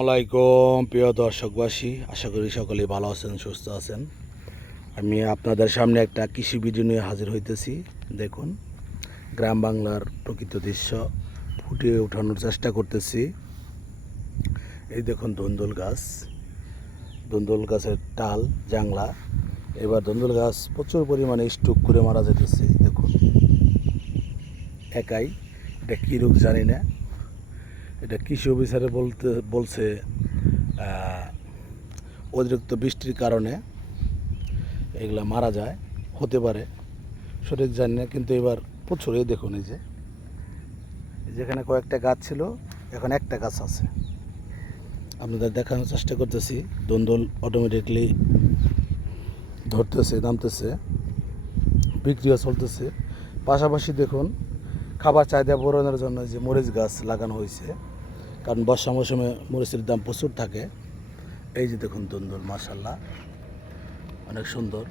আসসালামাইকুম প্রিয় দর্শকবাসী, আশা করি সকলেই ভালো আছেন, সুস্থ আছেন। আমি আপনাদের সামনে একটা কৃষি ভিডিও নিয়ে হাজির হইতেছি। দেখুন, গ্রাম বাংলার প্রকৃত দৃশ্য ফুটিয়ে ওঠানোর চেষ্টা করতেছি। এই দেখুন ধুন্দুল গাছ, ধুন্দুল গাছের ডাল জাংলা। এবার ধুন্দুল গাছ প্রচুর পরিমাণে স্ট্রোক করে মারা যেতেছে। দেখুন একাই, এটা কী রোগ জানি না। এটা কৃষি অফিসারে বলছে অতিরিক্ত বৃষ্টির কারণে এগুলা মারা যায়, হতে পারে, সঠিক জানি না। কিন্তু এবার প্রচুর, এই দেখুন, এই যে যেখানে কয়েকটা গাছ ছিল এখন একটা গাছ আছে। আপনাদের দেখানোর চেষ্টা করতেছি। ধুন্দুল অটোমেটিকলি ধরতেছে, নামতেছে, বিক্রিও চলতেছে। পাশাপাশি দেখুন, খাবার চাহিদা পূরণের জন্য যে মরিচ গাছ লাগানো হয়েছে, কারণ বর্ষা মৌসুমে মরিচের দাম প্রচুর থাকে। এই যে দেখুন ধুন্দুল, মাশাআল্লাহ অনেক সুন্দর।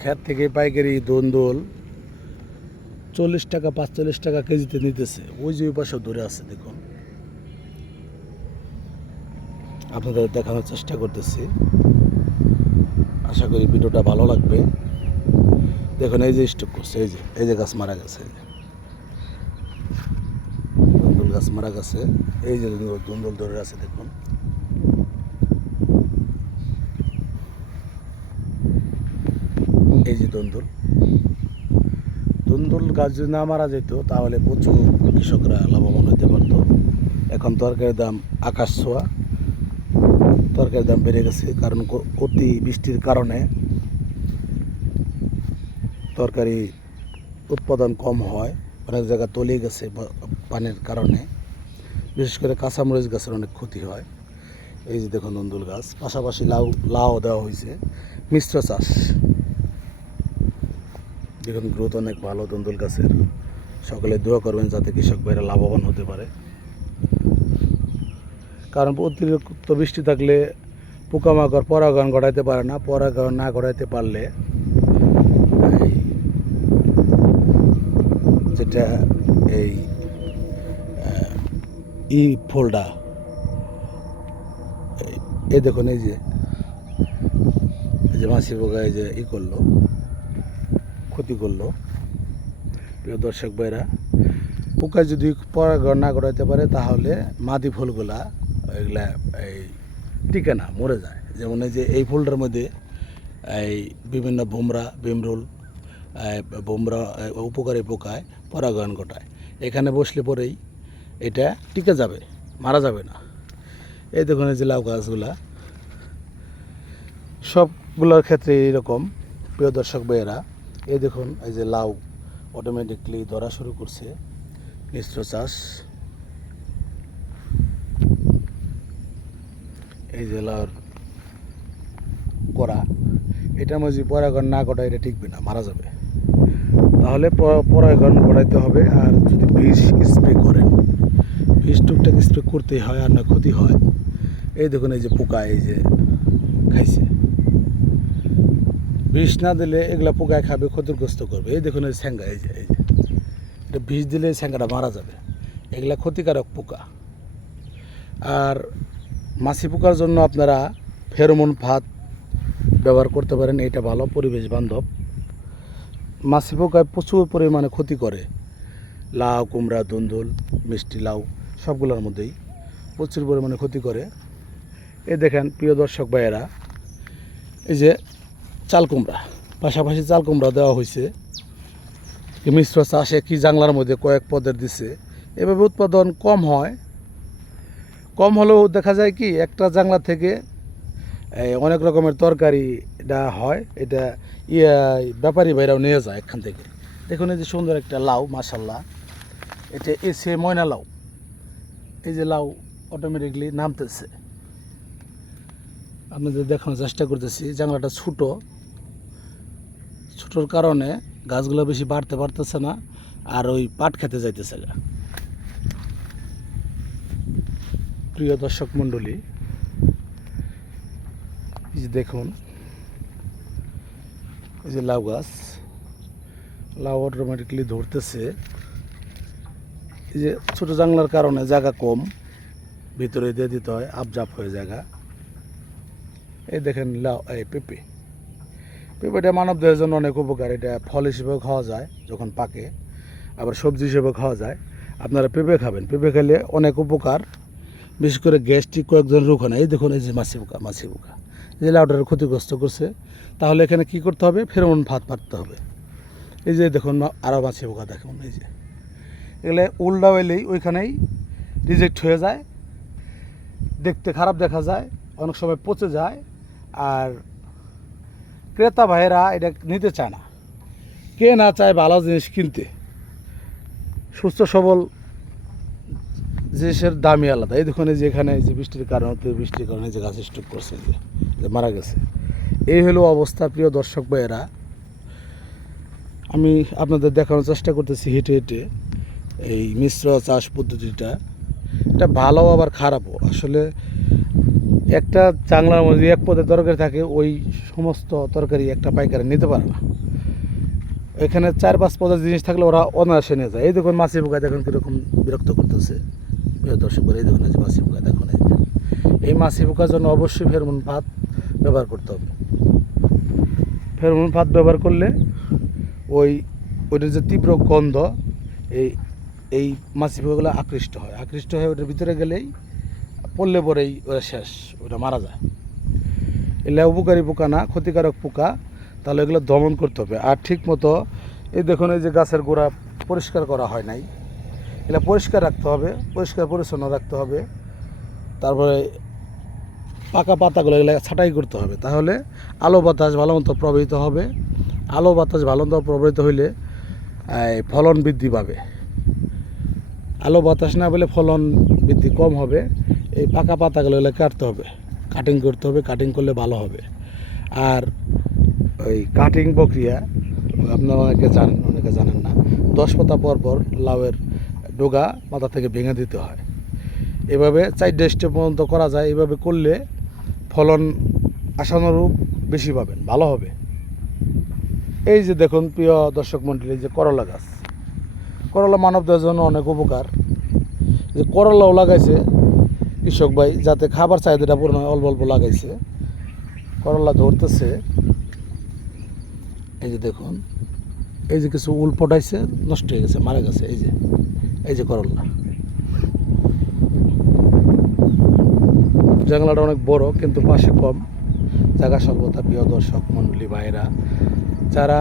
ক্ষেত থেকে পাইকারি ধুন্দুল 40 টাকা 45 টাকা কেজিতে নিতেছে। ওই যে ওই পাশেও ধরে আছে, দেখুন, আপনাদের দেখানোর চেষ্টা করতেছি। আশা করি ভিডিওটা ভালো লাগবে। দেখুন এই যে স্টক করছে, এই যে গাছ মারা গেছে, ধুন্দুল গাছ মারা গেছে। এই যে ধুন্দুল ধরে আছে, দেখুন। এই যে ধুন্দুল গাছ যদি না মারা যেত তাহলে প্রচুর কৃষকরা লাভবান হতে পারত। এখন তরকারির দাম আকাশ ছোঁয়া, তরকারির দাম বেড়ে গেছে, কারণ অতি বৃষ্টির কারণে তরকারি উৎপাদন কম হয়, অনেক জায়গা তলিয়ে গেছে পানির কারণে। বিশেষ করে কাঁচামরিচ গাছের অনেক ক্ষতি হয়। এই যে দেখুন ধুন্দুল গাছ, পাশাপাশি লাউ দেওয়া হয়েছে, মিশ্র চাষ। দেখুন গ্রোথ অনেক ভালো ধুন্দুল গাছের। সকলে দোয়া করবেন যাতে কৃষক ভাইরা লাভবান হতে পারে। কারণ অতিরিক্ত বৃষ্টি থাকলে পোকামাকড় পরাগায়ন ঘটাইতে পারে না। পরাগায়ন না ঘটাইতে পারলে যেটা এই ফলটা, এই দেখুন, এই যে মাছি পোকা এই যে করলো, ক্ষতি করলো। প্রিয় দর্শক ভাইরা, পোকা যদি পরাগায়ন না ঘটাইতে পারে তাহলে মাদি ফুলগুলা এগুলা টিকে না, মরে যায়। যেমন এই যে এই ফুলটার মধ্যে বিভিন্ন বোমরা উপকারী পোকায় পরাগায়ন ঘটায়। এখানে বসলে পরেই এটা টিকে যাবে, মারা যাবে না। এই দেখুন এই যে লাউ গাছগুলা, সবগুলোর ক্ষেত্রে এরকম। প্রিয় দর্শক ভাইয়েরা, এই দেখুন এই যে লাউ অটোমেটিকলি ধরা শুরু করছে, মিশ্র চাষ। এই যে লাউর করা, এটার মধ্যে যদি পরাগায়ন না ঘটায় এটা টিকবে না, মারা যাবে। তাহলে পরাগায়ন ঘটাইতে হবে। আর যদি বিষ স্প্রে করেন, বিষ টুকটাক স্প্রে করতেই হয়, আর না ক্ষতি হয়। এই দেখুন এই যে পোকা এই যে খাইছে, বিষ না দিলে এগুলা পোকায় খাবে, ক্ষতিগ্রস্ত করবে। এই দেখুন এই স্যাঙ্গা, এই যে এটা বিষ দিলে স্যাঙ্গাটা মারা যাবে। এগুলা ক্ষতিকারক পোকা। আর মাছি পোকার জন্য আপনারা ফেরোমন ফাঁদ ব্যবহার করতে পারেন, এটা ভালো, পরিবেশ বান্ধব। মাছি পোকায় প্রচুর পরিমাণে ক্ষতি করে। লাউ, কুমড়া, ধুন্দুল, মিষ্টি লাউ সবগুলোর মধ্যেই প্রচুর পরিমাণে ক্ষতি করে। এই দেখেন প্রিয় দর্শক ভাইয়েরা, এই যে চাল কুমড়া, পাশাপাশি চাল কুমড়া দেওয়া হয়েছে। মিশ্র চাষে কি জাংলার মধ্যে কয়েক পদের দিছে। এভাবে উৎপাদন কম হয়, কম হলেও দেখা যায় কি একটা জাংলা থেকে অনেক রকমের তরকারি এটা হয়। এটা ব্যাপারী ভাইরাও নিয়ে যায় এখান থেকে। দেখুন এই যে সুন্দর একটা লাউ, মাশাআল্লাহ, এটা এসে ময়না লাউ। এই যে লাউ অটোমেটিকলি নামতেছে, আপনাদের দেখানোর চেষ্টা করতেছি। জাংলাটা ছোটোর কারণে গাছগুলো বেশি বাড়তে পারতেছে না, আর ওই পাট খেতে যাইতেছে গা। প্রিয় দর্শক মণ্ডলী, এই যে দেখুন এই যে লাউ গাছ, লাউ অটোমেটিকলি ধরতেছে। এই যে ছোটো জাংলার কারণে জায়গা কম, ভিতরে দিয়ে দিতে হয়, আপজাপ হয়ে জায়গা। এই দেখেন লাউ, এই পেঁপে, পেঁপেটা মানবদেহের জন্য অনেক উপকার। এটা ফল হিসেবেও খাওয়া যায় যখন পাকে, আবার সবজি হিসেবেও খাওয়া যায়। আপনারা পেঁপে খাবেন, পেঁপে খেলে অনেক উপকার, বিশেষ করে গ্যাস্ট্রিক কয়েকজন রোগ হয় না। এই দেখুন এই যে মাছি পোকা এই যে লাউটার ক্ষতিগ্রস্ত করছে। তাহলে এখানে কি করতে হবে? ফেরোমন ফাঁদ মারতে হবে। এই যে দেখুন আরও মাছি পোকা দেখুন, এই যে এগুলো উল্টা হইলেই ওইখানেই রিজেক্ট হয়ে যায়, দেখতে খারাপ দেখা যায়, অনেক সময় পচে যায়। আর ক্রেতা ভাইয়েরা এটা নিতে চায় না, কে না চায় ভালো জিনিস কিনতে। সুস্থ সবল জিনিসের দামই আলাদা। এই দেখুন এই যে এখানে এই যে বৃষ্টির কারণে যে গাছ স্টক করছে, যে মারা গেছে। এই হলো অবস্থা প্রিয় দর্শক ভাইয়েরা। আমি আপনাদের দেখানোর চেষ্টা করতেছি হেঁটে হেঁটে এই মিশ্র চাষ পদ্ধতিটা। এটা ভালো আবার খারাপও। আসলে একটা চাংলার মধ্যে এক পদের তরকারি থাকে, ওই সমস্ত তরকারি একটা পাইকারি নিতে পারে না। এখানে 4-5 পদের জিনিস থাকলে ওরা অনায়াসে নিয়ে যায়। এই দেখুন মাছি পোকা দেখুন কীরকম বিরক্ত করতেছে প্রিয় দর্শক। এই দেখুন এই যে মাছি পোকা দেখুন, এই মাছি পোকার জন্য অবশ্যই ফেরোমন ফাঁদ ব্যবহার করতে হবে। ফেরোমন ফাঁদ ব্যবহার করলে ওইটার যে তীব্র গন্ধ, এই মাছি পোকাগুলো আকৃষ্ট হয়ে ওটার ভিতরে গেলেই পড়লে পরেই ওরা শেষ, ওটা মারা যায়। এগুলো উপকারী পোকা না, ক্ষতিকারক পোকা। তাহলে এগুলো দমন করতে হবে। আর ঠিক মতো এই দেখুন এই যে গাছের গোড়া পরিষ্কার করা হয় নাই, এগুলো পরিষ্কার রাখতে হবে, পরিষ্কার পরিচ্ছন্ন রাখতে হবে। তারপরে পাকা পাতাগুলো এগুলো ছাঁটাই করতে হবে। তাহলে আলো বাতাস ভালো মতো প্রবাহিত হবে। আলো বাতাস ভালো মতো প্রবাহিত হইলে ফলন বৃদ্ধি পাবে। আলো বাতাস না পেলে ফলন বৃদ্ধি কম হবে। এই পাকা পাতাগুলো এগুলো কাটতে হবে, কাটিং করতে হবে। কাটিং করলে ভালো হবে। আর ওই কাটিং প্রক্রিয়া আপনারা অনেকে জানেন, অনেকে জানেন না। 10 পাতা পর পর লাউয়ের ডগা পাতা থেকে ভেঙে দিতে হয়। এভাবে 4 স্টেপ পর্যন্ত করা যায়। এভাবে করলে ফলন আশানুরূপ বেশি পাবেন, ভালো হবে। এই যে দেখুন প্রিয় দর্শক মণ্ডলী, যে করলা গাছ, করলা মানবদেহের জন্য অনেক উপকার। যে করলাও লাগাইছে কৃষক ভাই, যাতে খাবার চাহিদাটা পূরণ হয়, অল্প অল্প লাগাইছে। করলা ধরতেছে, এই যে দেখুন এই যে কিছু উল পটাইছে, নষ্ট হয়ে গেছে, মারা গেছে। এই যে করলা, জাংলাটা অনেক বড় কিন্তু পাশে কম জায়গা স্বল্পতা। প্রিয় দর্শক মণ্ডলী ভাইরা, যারা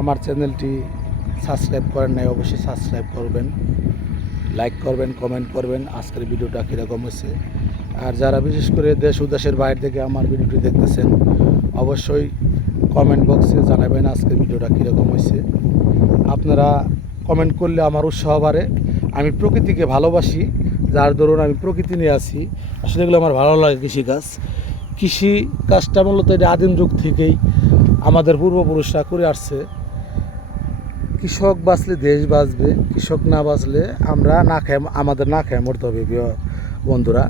আমার চ্যানেলটি সাবস্ক্রাইব করেন নাই অবশ্যই সাবস্ক্রাইব করবেন, লাইক করবেন, কমেন্ট করবেন আজকের ভিডিওটা কীরকম হয়েছে। আর যারা বিশেষ করে দেশ উদ্দেশের বাইরে থেকে আমার ভিডিওটি দেখতেছেন অবশ্যই কমেন্ট বক্সে জানাবেন আজকের ভিডিওটা কীরকম হয়েছে। আপনারা কমেন্ট করলে আমার উৎসাহ বাড়ে। আমি প্রকৃতিকে ভালোবাসি, যার দরুন আমি প্রকৃতি নিয়ে আসি। আসলে এগুলো আমার ভালো লাগে। কৃষি কাজটা মূলত এটা আদিম যুগ থেকেই আমাদের পূর্বপুরুষরা করে আসছে। কৃষক বাঁচলে দেশ বাঁচবে, কৃষক না বাঁচলে আমরা আমাদের না খেয়ে মরতে হবে। প্রিয় বন্ধুরা,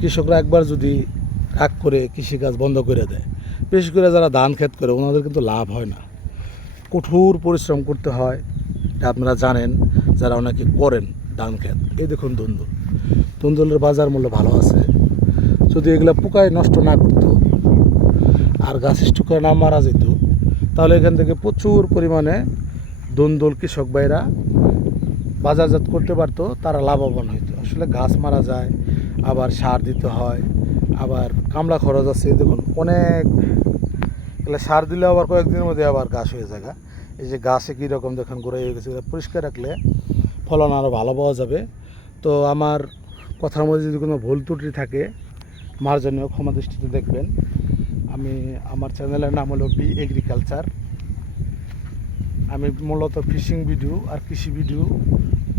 কৃষকরা একবার যদি রাগ করে কৃষিকাজ বন্ধ করে দেয়, বিশেষ করে যারা ধান ক্ষেত করে, ওনাদের কিন্তু লাভ হয় না, কঠোর পরিশ্রম করতে হয়। এটা আপনারা জানেন যারা অনেকে করেন ধান ক্ষেত। এই দেখুন ধুন্দুলের বাজার মূল্য ভালো আছে। যদি এগুলো পোকায় নষ্ট না করতো আর গাছ স্টুকা না মারা যেত, তাহলে এখান থেকে প্রচুর পরিমাণে ধুন্দুল কৃষক ভাইরা বাজারজাত করতে পারতো, তারা লাভবান হইতো। আসলে গাছ মারা যায়, আবার সার দিতে হয়, আবার কামলা খরচ আছে। দেখুন অনেক এগুলো সার দিলে আবার কয়েকদিনের মধ্যে আবার গাছ হয়ে যায়। এই যে গাছে কীরকম দেখুন গোড়ায় হয়ে গেছে, পরিষ্কার রাখলে ফলন আরও ভালো পাওয়া যাবে। তো আমার কথার মধ্যে যদি কোনো ভুল ত্রুটি থাকে মার্জনীয় ক্ষমা দৃষ্টিতে দেখবেন। আমার চ্যানেলের নাম হলো বি এগ্রিকালচার। আমি মূলত ফিশিং ভিডিও আর কৃষি ভিডিও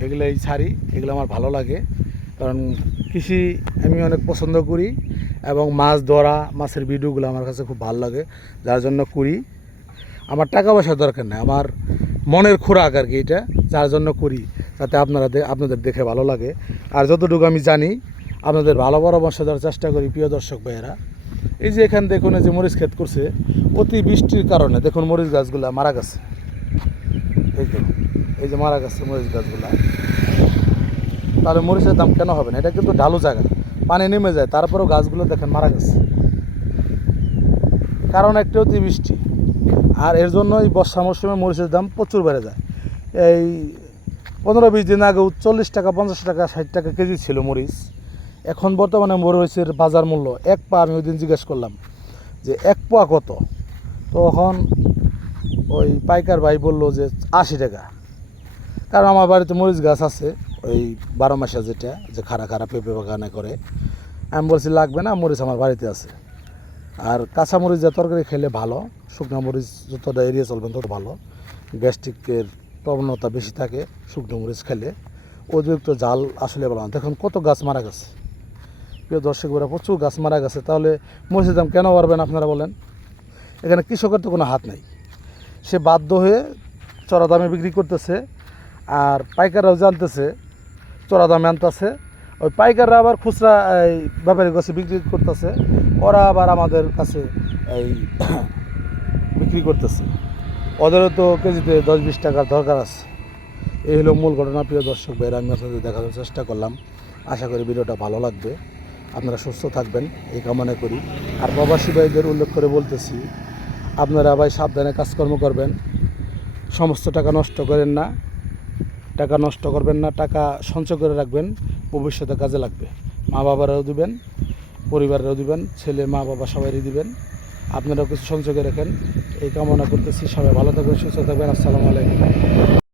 এগুলোই ছাড়ি। এগুলো আমার ভালো লাগে, কারণ কৃষি আমি অনেক পছন্দ করি এবং মাছ ধরা, মাছের ভিডিওগুলো আমার কাছে খুব ভালো লাগে, যার জন্য করি। আমার টাকা পয়সার দরকার নেই, আমার মনের খোরাক আর কি এটা, যার জন্য করি, যাতে আপনাদের দেখে ভালো লাগে। আর যতটুকু আমি জানি আপনাদের ভালো পরামর্শ দেওয়ার চেষ্টা করি। প্রিয় দর্শক ভাইয়েরা, এই যে এখানে দেখুন এই যে মরিচ ক্ষেত করছে, অতি বৃষ্টির কারণে দেখুন মরিচ গাছগুলা মারা গেছে। এই যে মারা গেছে মরিচ গাছগুলা। তাহলে মরিচের দাম কেন হবে না? এটা কিন্তু ঢালু জায়গা, পানি নেমে যায়, তারপরেও গাছগুলো দেখেন মারা গেছে, কারণ একটা অতিবৃষ্টি। আর এর জন্য এই বর্ষা মৌসুমে মরিচের দাম প্রচুর বেড়ে যায়। এই 15-20 দিন আগে 40 টাকা, 50 টাকা, 60 টাকা কেজি ছিল মরিচ। এখন বর্তমানে মরিচের বাজার মূল্য এক পা, আমি ওই দিন জিজ্ঞেস করলাম যে এক পোয়া কত, তখন ওই পাইকার ভাই বললো যে 80 টাকা। কারণ আমার বাড়িতে মরিচ গাছ আছে, ওই 12 মাসে যেটা, যে খাড়া খাড়া পেঁপে বাগানে করে। আমি বলছি লাগবে না, মরিচ আমার বাড়িতে আছে। আর কাঁচা মরিচ যা তরকারি খেলে ভালো, শুকনো মরিচ যতটা এড়িয়ে চলবেন তত ভালো। গ্যাস্ট্রিকের প্রবণতা বেশি থাকে শুকনো মরিচ খেলে, অতিরিক্ত জাল আসলে ভালো না। দেখুন কত গাছ মারা গেছে, প্রিয় দর্শকরা, প্রচুর গাছ মারা গেছে। তাহলে মরিচের দাম কেন বাড়বেন আপনারা বলেন? এখানে কৃষকের তো কোনো হাত নাই, সে বাধ্য হয়ে চড়া দামে বিক্রি করতেছে, আর পাইকাররাও জানতেছে চড়া দামে আনতেছে। ওই পাইকাররা আবার খুচরা এই ব্যাপারীর কাছে বিক্রি করতেছে, ওরা আবার আমাদের কাছে এই বিক্রি করতেছে। ওদেরও তো কেজিতে 10-20 টাকার দরকার আছে। এই হলো মূল ঘটনা। প্রিয় দর্শক ভাইরা, আমি আপনাদের দেখানোর চেষ্টা করলাম। আশা করি ভিডিওটা ভালো লাগবে, আপনারা সুস্থ থাকবেন এই কামনা করি। আর প্রবাসী ভাইদের উল্লেখ করে বলতেছি, আপনারা ভাই সাবধানে কাজকর্ম করবেন, সমস্ত টাকা নষ্ট করেন না, টাকা নষ্ট করবেন না, টাকা সঞ্চয় করে রাখবেন, ভবিষ্যতে কাজে লাগবে। মা বাবারাও দিবেন, পরিবারেরও দিবেন, ছেলে মা বাবা সবাইই দিবেন। আপনারাও কিছু সঞ্চয় করে রাখেন, এই কামনা করতেছি। সবাই ভালো থাকবেন, সুস্থ থাকবেন। আসসালামু আলাইকুম।